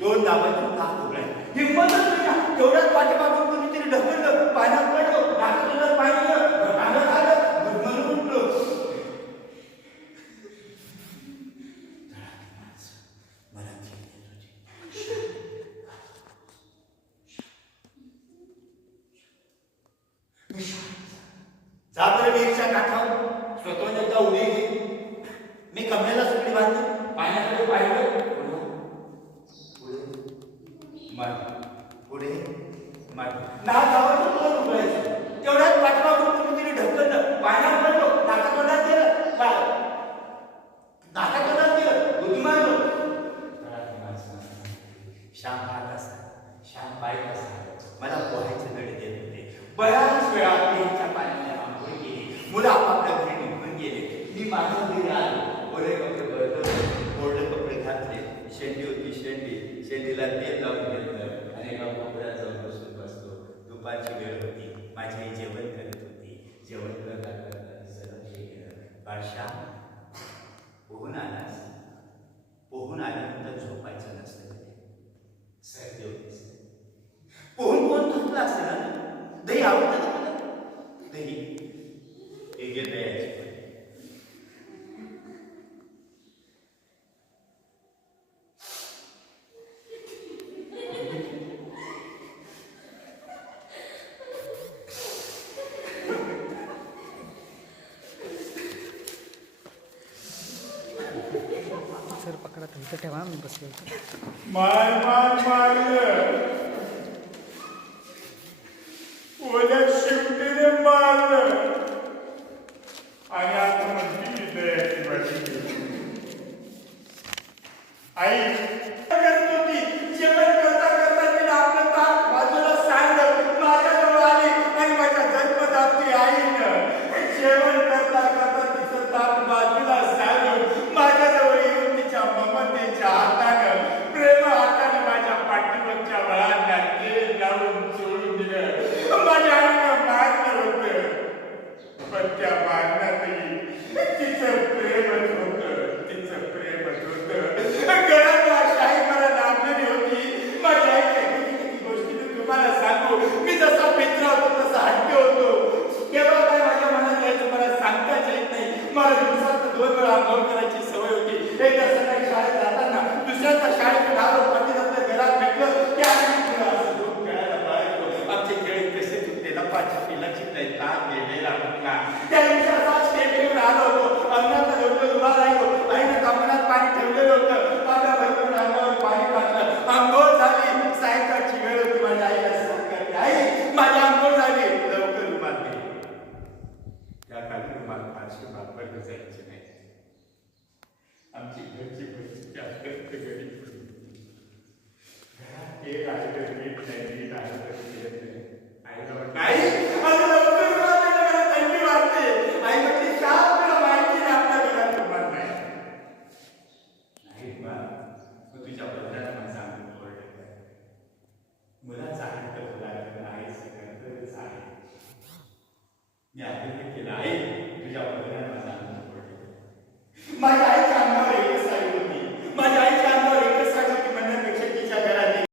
दोन दाबातून नाक उघडाय. हिंमतच नाही ना. तेवढ्याच पाठीमागून कोणीतरी ढकललं, पाण्यात पडलो, नाकातलं पाहिलं, अंगात आलं, गुदमरून उठलो. मला जा बरं विहीरच्या काठावर स्वतः एकदा उडी घे. मी कमरेला सुकडी बांधली, पाण्याकडे पाहिलं, पुढे ना गावाचं तोंड उघडायचं. तेवढ्याच पाठीमागून कोणीतरी ढकललं, पाण्यात पडलो, नाकातोंडात गेलं, नाकातोंडात गेलं, उडी मारलो. श्याम पाहत असा, श्याम पाहत असा. मला पोहायचे धडे देत होते. बऱ्याच वेळा विहिरीच्या पाण्याने आंघोळ केली. मुलं आपापल्या घरी निघून गेले. मी माझ्या घरी आलो. ओले कपडे बदलले, कोरडे कपडे घातले. शेंडी होती शेंडीला तेल लावून घेतलं आणि एका कोपऱ्यात जाऊन बसलो. दुपारची वेळ होती. माझी आई जेवण करत होती. जेवण करता सरळ हे केलं, बादशाह पोहून आलास? पोहून आल्यानंतर झोपायचं नसतं. सर्दी होतीस. पोहून कोण थकलं असेल ना. दही आवडतं का तुला? दही हे घे दह्याची. सर पकडा तुमचं ठेवा मी बसलो मार ओल्या शिवटीने मारलं आणि आता म्हणते दयाची वाटी. आई करत होती. जेवण करता करता तिला आपलं ताक बाजूला सांडलं, माझ्याजवळ आली आणि माझ्या जन्मदात्री आईनं जेवण करता करता तिचं ताक बाजूला सांडून माझ्याजवळ येऊन तिच्या ममतेच्या हातानं प्रेम हातानं माझ्या पाठीवरच्या बळांना तेल लावून चोळून दिलं. माझ्या आईनं मारलं होतं, पण त्या मारण्यातही तिचं प्रेमच होतं. गळ्यात शाही मला लाभलेली होती. माझी आई किती गोष्टी मी तुम्हाला सांगू. मी जसा मित्र होतो तसा हट्टी होतो. केव्हा काय माझ्या मनात यायचं मला सांगताच येत नाही. मला दिवसात 2 वेळा आंघोळ करायची सवय होती. एकदा सकाळी शाळेत जाताना, दुसऱ्यांदा शाळेत